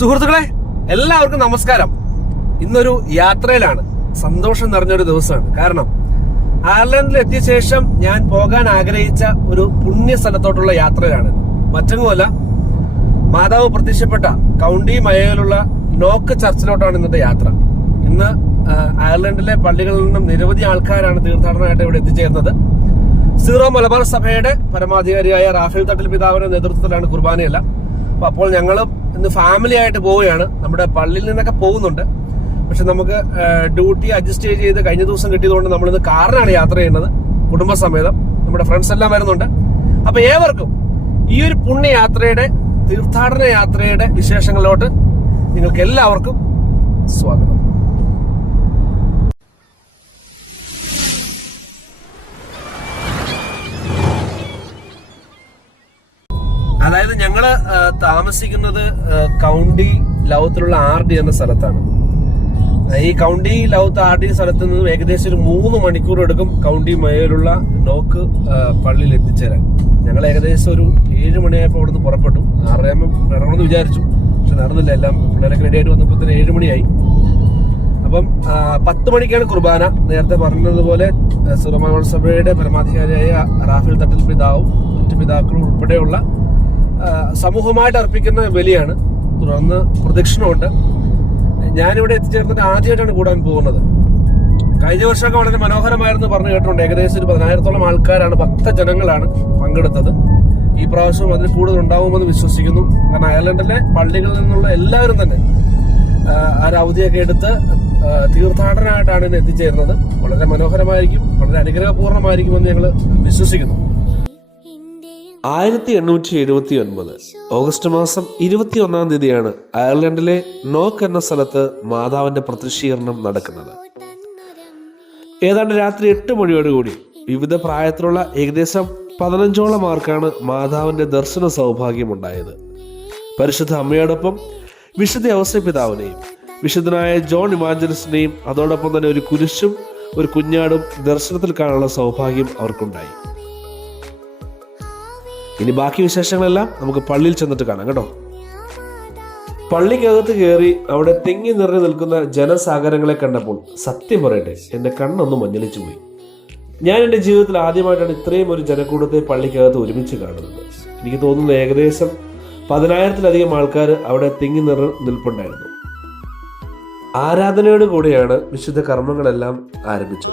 സുഹൃത്തുക്കളെ എല്ലാവർക്കും നമസ്കാരം. ഇന്നൊരു യാത്രയിലാണ്. സന്തോഷം നിറഞ്ഞൊരു ദിവസമാണ്. കാരണം അയർലൻഡിൽ എത്തിയ ശേഷം ഞാൻ പോകാൻ ആഗ്രഹിച്ച ഒരു പുണ്യ സ്ഥലത്തോട്ടുള്ള യാത്രയാണ്. മറ്റൊന്നുമല്ല മാതാവ് പ്രത്യക്ഷപ്പെട്ട കൗണ്ടി മയയിലുള്ള നോക്ക് ചർച്ചിലോട്ടാണ് ഇന്നത്തെ യാത്ര. ഇന്ന് അയർലൻഡിലെ പള്ളികളിൽ നിന്നും നിരവധി ആൾക്കാരാണ് തീർത്ഥാടനമായിട്ട് ഇവിടെ എത്തിച്ചേർന്നത് സീറോ മലബാർ സഭയുടെ പരമാധികാരിയായ റാഫേൽ തട്ടിൽ പിതാവിന്റെ നേതൃത്വത്തിലാണ് കുർബാനയല്ല. അപ്പോൾ ഞങ്ങളും ഇന്ന് ഫാമിലി ആയിട്ട് പോവുകയാണ്. നമ്മുടെ പള്ളിയിൽ നിന്നൊക്കെ പോകുന്നുണ്ട്. പക്ഷെ നമുക്ക് ഡ്യൂട്ടി അഡ്ജസ്റ്റ് ചെയ്ത് കഴിഞ്ഞ ദിവസം കിട്ടിയതുകൊണ്ട് നമ്മൾ ഇന്ന് കാറിനാണ് യാത്ര ചെയ്യുന്നത്. കുടുംബസമേതം. നമ്മുടെ ഫ്രണ്ട്സ് എല്ലാം വരുന്നുണ്ട്. അപ്പൊ ഏവർക്കും ഈ ഒരു പുണ്യയാത്രയുടെ തീർത്ഥാടന യാത്രയുടെ വിശേഷങ്ങളിലോട്ട് നിങ്ങൾക്ക് എല്ലാവർക്കും സ്വാഗതം. അതായത് ഞങ്ങൾ താമസിക്കുന്നത് കൗണ്ടി ലൗത്തിലുള്ള ആർ ഡി എന്ന സ്ഥലത്താണ്. ഈ കൗണ്ടി ലൗത്ത് ആർ ഡി സ്ഥലത്ത് നിന്നും ഏകദേശം ഒരു മൂന്ന് മണിക്കൂർ എടുക്കും കൗണ്ടി മേലുള്ള നോക്ക് പള്ളിയിൽ എത്തിച്ചേരാൻ. ഞങ്ങൾ ഏകദേശം ഒരു ഏഴ് മണിയായപ്പോൾ അവിടെ നിന്ന് പുറപ്പെട്ടു. ആറരയാകുമ്പോൾ ഇറങ്ങണമെന്ന് വിചാരിച്ചു. പക്ഷെ നടന്നില്ല. എല്ലാം പിള്ളേരൊക്കെ റെഡി ആയിട്ട് വന്നപ്പോൾ തന്നെ ഏഴ് മണിയായി. അപ്പം പത്ത് മണിക്കാണ് കുർബാന. നേരത്തെ പറഞ്ഞതുപോലെ സുറമോൾ സഭയുടെ പരമാധികാരിയായ റാഫേൽ തട്ടിൽ പിതാവും മറ്റു പിതാക്കളും ഉൾപ്പെടെയുള്ള സമൂഹമായിട്ട് അർപ്പിക്കുന്ന ബലിയാണ്. തുടർന്ന് പ്രദക്ഷിണമുണ്ട്. ഞാനിവിടെ എത്തിച്ചേർന്നിട്ട് ആദ്യമായിട്ടാണ് കൂടാൻ പോകുന്നത്. കഴിഞ്ഞ വർഷമൊക്കെ വളരെ മനോഹരമായിരുന്നു പറഞ്ഞു കേട്ടിട്ടുണ്ട്. ഏകദേശം ഒരു പതിനായിരത്തോളം ആൾക്കാരാണ് ഭക്തജനങ്ങളാണ് പങ്കെടുത്തത്. ഈ പ്രാവശ്യം അതിൽ കൂടുതൽ ഉണ്ടാവുമെന്ന് വിശ്വസിക്കുന്നു. കാരണം അയർലൻഡിലെ പള്ളികളിൽ നിന്നുള്ള എല്ലാവരും തന്നെ ആ, ഒരു അവധിയൊക്കെ എടുത്ത് തീർത്ഥാടനമായിട്ടാണ് ഇന്ന് എത്തിച്ചേരുന്നത്. വളരെ മനോഹരമായിരിക്കും വളരെ അനുഗ്രഹപൂർണമായിരിക്കുമെന്ന് ഞങ്ങൾ വിശ്വസിക്കുന്നു. ആയിരത്തി എണ്ണൂറ്റി എഴുപത്തി ഒൻപത് ഓഗസ്റ്റ് മാസം ഇരുപത്തി ഒന്നാം തീയതിയാണ് അയർലൻഡിലെ നോക്ക് എന്ന സ്ഥലത്ത് മാതാവിന്റെ പ്രത്യക്ഷീകരണം നടക്കുന്നത്. ഏതാണ്ട് രാത്രി എട്ട് മണിയോടുകൂടി വിവിധ പ്രായത്തിലുള്ള ഏകദേശം പതിനഞ്ചോളം ആർക്കാണ് മാതാവിന്റെ ദർശന സൗഭാഗ്യമുണ്ടായത്. പരിശുദ്ധ അമ്മയോടൊപ്പം വിശുദ്ധ ഔസപിതാവിനെയും വിശുദ്ധനായ ജോൺ ഇമാഞ്ചലിസിനെയും അതോടൊപ്പം തന്നെ ഒരു കുരിശും ഒരു കുഞ്ഞാടും ദർശനത്തിൽ കാണാനുള്ള സൗഭാഗ്യം അവർക്കുണ്ടായി. ഇനി ബാക്കി വിശേഷങ്ങളെല്ലാം നമുക്ക് പള്ളിയിൽ ചെന്നിട്ട് കാണാം കേട്ടോ. പള്ളിക്കകത്ത് കയറി അവിടെ തെങ്ങി നിറഞ്ഞു നിൽക്കുന്ന ജനസാഗരങ്ങളെ കണ്ടപ്പോൾ സത്യം പറയട്ടെ എന്റെ കണ്ണൊന്ന് മഞ്ഞളിച്ചു പോയി. ഞാൻ എന്റെ ജീവിതത്തിൽ ആദ്യമായിട്ടാണ് ഇത്രയും ഒരു ജനക്കൂട്ടത്തെ പള്ളിക്കകത്ത് ഒരുമിച്ച് കാണുന്നത്. എനിക്ക് തോന്നുന്നു ഏകദേശം പതിനായിരത്തിലധികം ആൾക്കാർ അവിടെ തിങ്ങി നിറ നിൽപ്പുണ്ടായിരുന്നു. ആരാധനയോട് കൂടിയാണ് വിശുദ്ധ കർമ്മങ്ങളെല്ലാം ആരംഭിച്ചത്.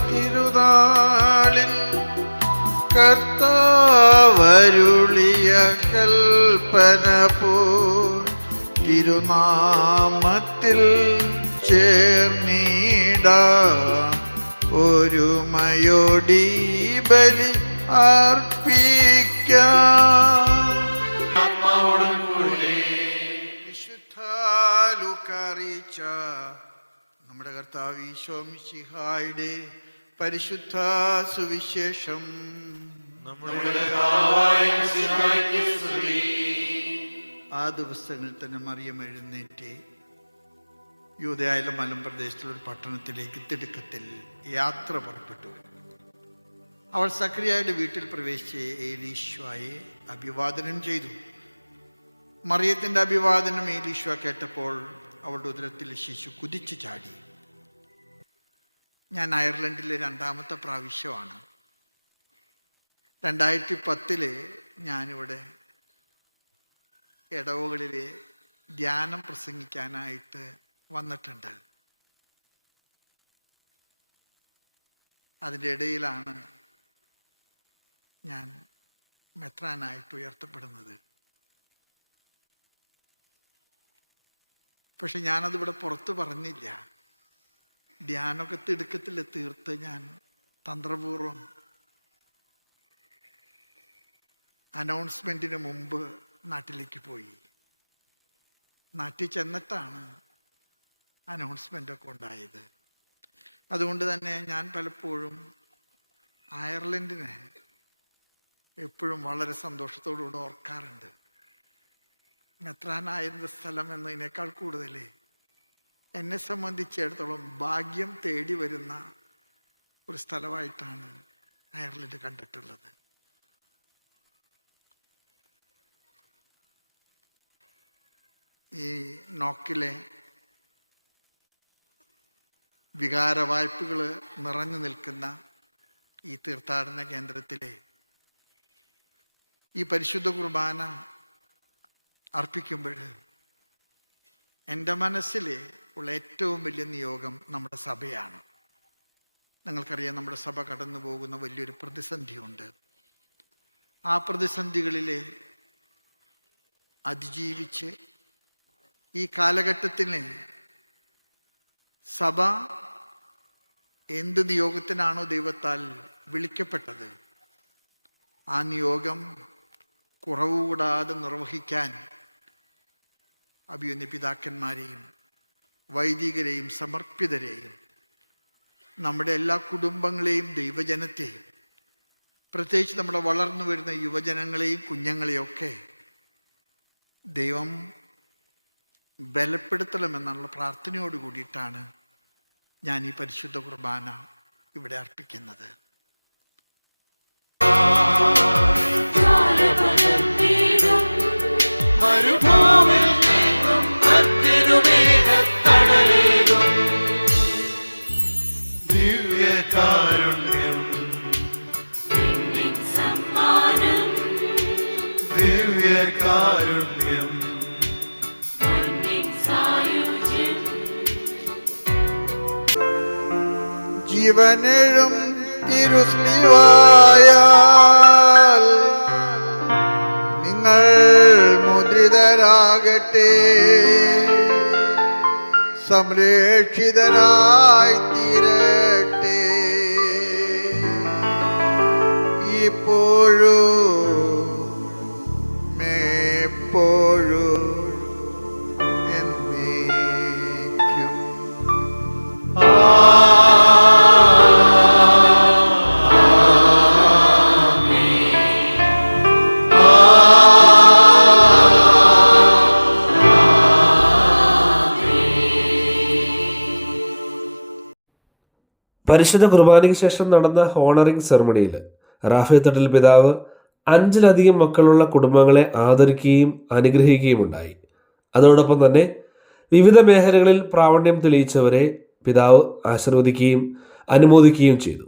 തിരുനാളിൽ കർത്താവരുളിയ കൽപ്പന പോ തിരുനാമത്തിൽ ചേർന്നീട ഒരു മയോടി ബലി അർപ്പിക്കാം. നമ്മുടെ കർത്താവ് ഈശോമിശിഹായുടെ പരിശുദ്ധ സുവിശേഷം. ആ ദിവസങ്ങളിൽ തന്നെ മറിയം എഴുന്നേറ്റ് യൂതയായാലും ഒരു പട്ടണത്തിലേക്ക് തിടുക്കത്തിൽ യാത്ര പുറപ്പെട്ടു. അവൾ സക്രിയായുടെ വീട്ടിൽ പ്രവേശിച്ച് ഏലീശ്വായെ അഭിവാദനം ചെയ്തു. മറിയത്തിന്റെ അഭിവാദനം ഏലീശ്വ കേട്ടപ്പോൾ അവളുടെ ഉദരത്തിൽ ശിശു കുതിച്ചു ചാടി. ഞാൻ അയർലൻഡിലെ രണ്ടാമത്തെ പ്രാവശ്യമാണ്. രണ്ടായിരത്തി പത്തിൽ ഞാനിവിടെ ഇടവുകളിലെ ധ്യാനം പ്രസംഗിക്കാനായിട്ട് വന്നിട്ടുണ്ട്. അതിന്റെ ഇടയിലാണ് ഞാൻ മെത്രാനായിട്ട് ഉയർത്തപ്പെടുന്നത്. പക്ഷെ ഞാനതിവിടെ പുറത്ത് പറഞ്ഞില്ല. ധ്യാനമൊക്കെ തിടുക്കത്തിൽ തീർത്ത് ഞാൻ തന്ത്രപൂർവം അനൗൺസ്മെന്റിന് മുമ്പ് നാട്ടിലേക്ക് പോയി. നാട്ടിൽ ചെന്നിട്ടാണ് അനൗൺസ്മെന്റ് ഒക്കെ ഉണ്ടായത്. അതുകൊണ്ട് തന്നെ ഞാൻ പലപ്പോഴും അയർലൻഡിനെ എപ്പോഴും വളരെ സന്തോഷത്തോടുകൂടെ ഓർക്കാറുണ്ട്. മെത്രാനായിരുന്ന സ്ഥലം എന്നതിനേക്കാൾ കൂടുതൽ എന്നെ സംബന്ധിച്ചിടത്തോളം ഭാഗ്യം തേടി വരുന്ന ഒരു സ്ഥലമായിട്ടാണ് അയർലൻഡ് കണ്ടിട്ടുള്ളത്. ഈ നോക്കിലെ വികാര വായ്പകൾ നിറഞ്ഞു നിൽക്കുന്ന ഈ തീർത്ഥാടന കേന്ദ്രത്തിലെ ഈ പരിശുദ്ധ കുർബാന അർപ്പിക്കുമ്പോൾ എന്റെ മനസ്സിൽ ഉള്ള ഏറ്റവും വലിയ നിയോഗം നമ്മുടെ സഭയാണ്. നിങ്ങൾക്കറിയാം നമ്മുടെ സഭ കടന്നു പോകുന്ന വലിയൊരു പ്രതിസന്ധിയുണ്ട്. ആ പ്രതിസന്ധികളിലെ അതിജീവിച്ച് ഈ കാലഘട്ടത്തിന് സഭ എന്ത് നിയോഗത്തിനാണോ ദൈവത്താൽ വിളിക്കപ്പെട്ടത് ആ നിയോഗം കുറവുകൂടാതെ നിർവഹിക്കാൻ അഭിയുന്ന പിതാക്കന്മാരെയും വൈദികരെയും സമർപ്പിതരെയും നമ്മുടെ എല്ലാ കുടുംബങ്ങളെയും ദൈവജനത്തെയും പ്രത്യേകിച്ച് നമ്മുടെ വളർന്നു വരുന്ന യുവജനങ്ങളെയും കുഞ്ഞുങ്ങളെയൊക്കെ ദൈവം ബലപ്പെടുത്തണമെന്നുള്ള പ്രാർത്ഥനയോട് കൂടിയിട്ടാണ് ഞാൻ ഈ പരിശുദ്ധ കുർബാന ഇവിടെ അർപ്പിക്കുന്നത്. ദിവ്യകാരുണ്യം ജീവനെഴും തിരുസ്ലിവായ നിങ്ങൾ മുദ്രിതരാകട്ടെ. സംരക്ഷിതരായി തീരട്ടെ ഇപ്പോഴും പരിശുദ്ധ കുർബാനയ്ക്ക് ശേഷം നടന്ന ഹോണറിംഗ് സെറമണിയിൽ റാഫി തട്ടിൽ പിതാവ് അഞ്ചിലധികം മക്കളുള്ള കുടുംബങ്ങളെ ആദരിക്കുകയും അനുഗ്രഹിക്കുകയും ഉണ്ടായി. അതോടൊപ്പം തന്നെ വിവിധ മേഖലകളിൽ പ്രാവണ്യം തെളിയിച്ചവരെ പിതാവ് ആശീർവദിക്കുകയും അനുമോദിക്കുകയും ചെയ്തു.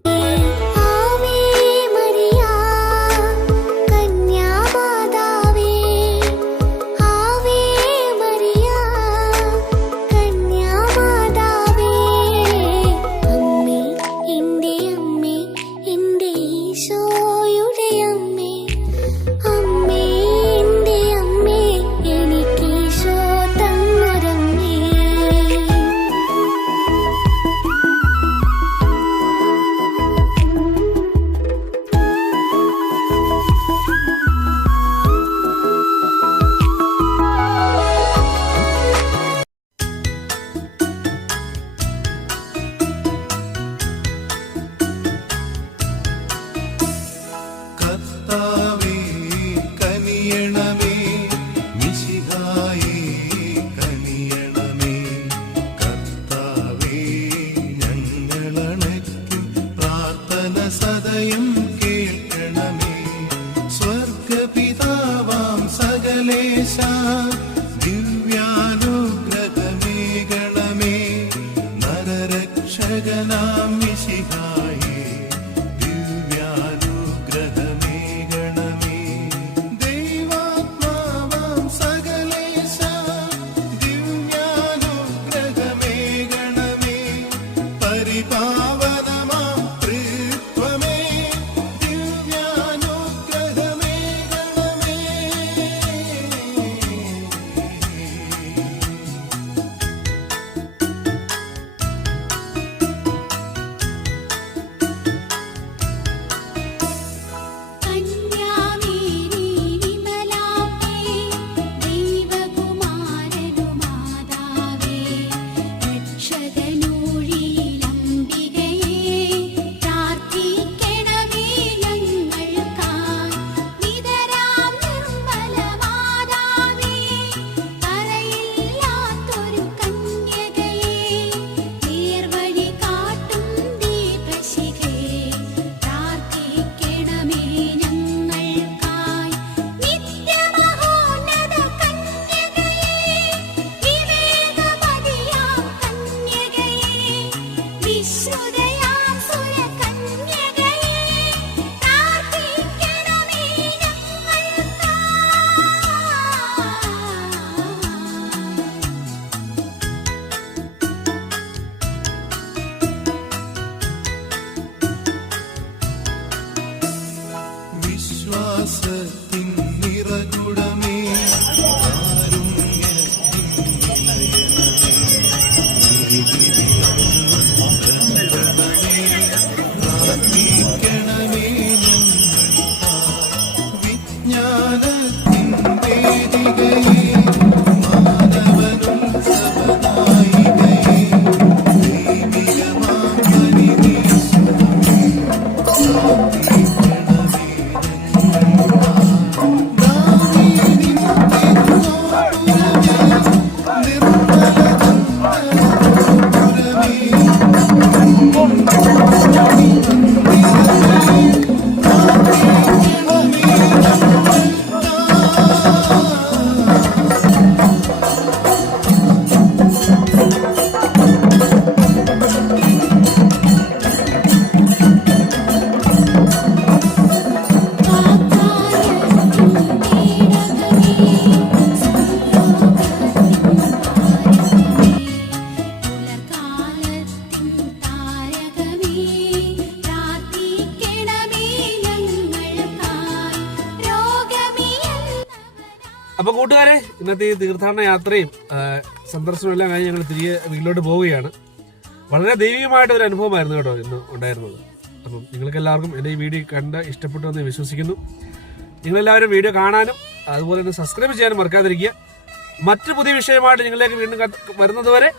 ഇന്നത്തെ ഈ തീർത്ഥാടന യാത്രയും സന്ദർശനം എല്ലാം കഴിഞ്ഞ് ഞങ്ങൾ തിരികെ വീട്ടിലോട്ട് പോവുകയാണ്. വളരെ ദൈവികമായിട്ട് ഒരു അനുഭവമായിരുന്നു കേട്ടോ ഇന്ന് ഉണ്ടായിരുന്നത്. അപ്പം നിങ്ങൾക്ക് എല്ലാവർക്കും എന്റെ ഈ വീഡിയോ കണ്ട് ഇഷ്ടപ്പെട്ടു എന്ന് വിശ്വസിക്കുന്നു. നിങ്ങളെല്ലാവരും വീഡിയോ കാണാനും അതുപോലെ തന്നെ സബ്സ്ക്രൈബ് ചെയ്യാനും മറക്കാതിരിക്കുക. മറ്റു പുതിയ വിഷയമായിട്ട് നിങ്ങളിലേക്ക് വീണ്ടും വരുന്നതുവരെ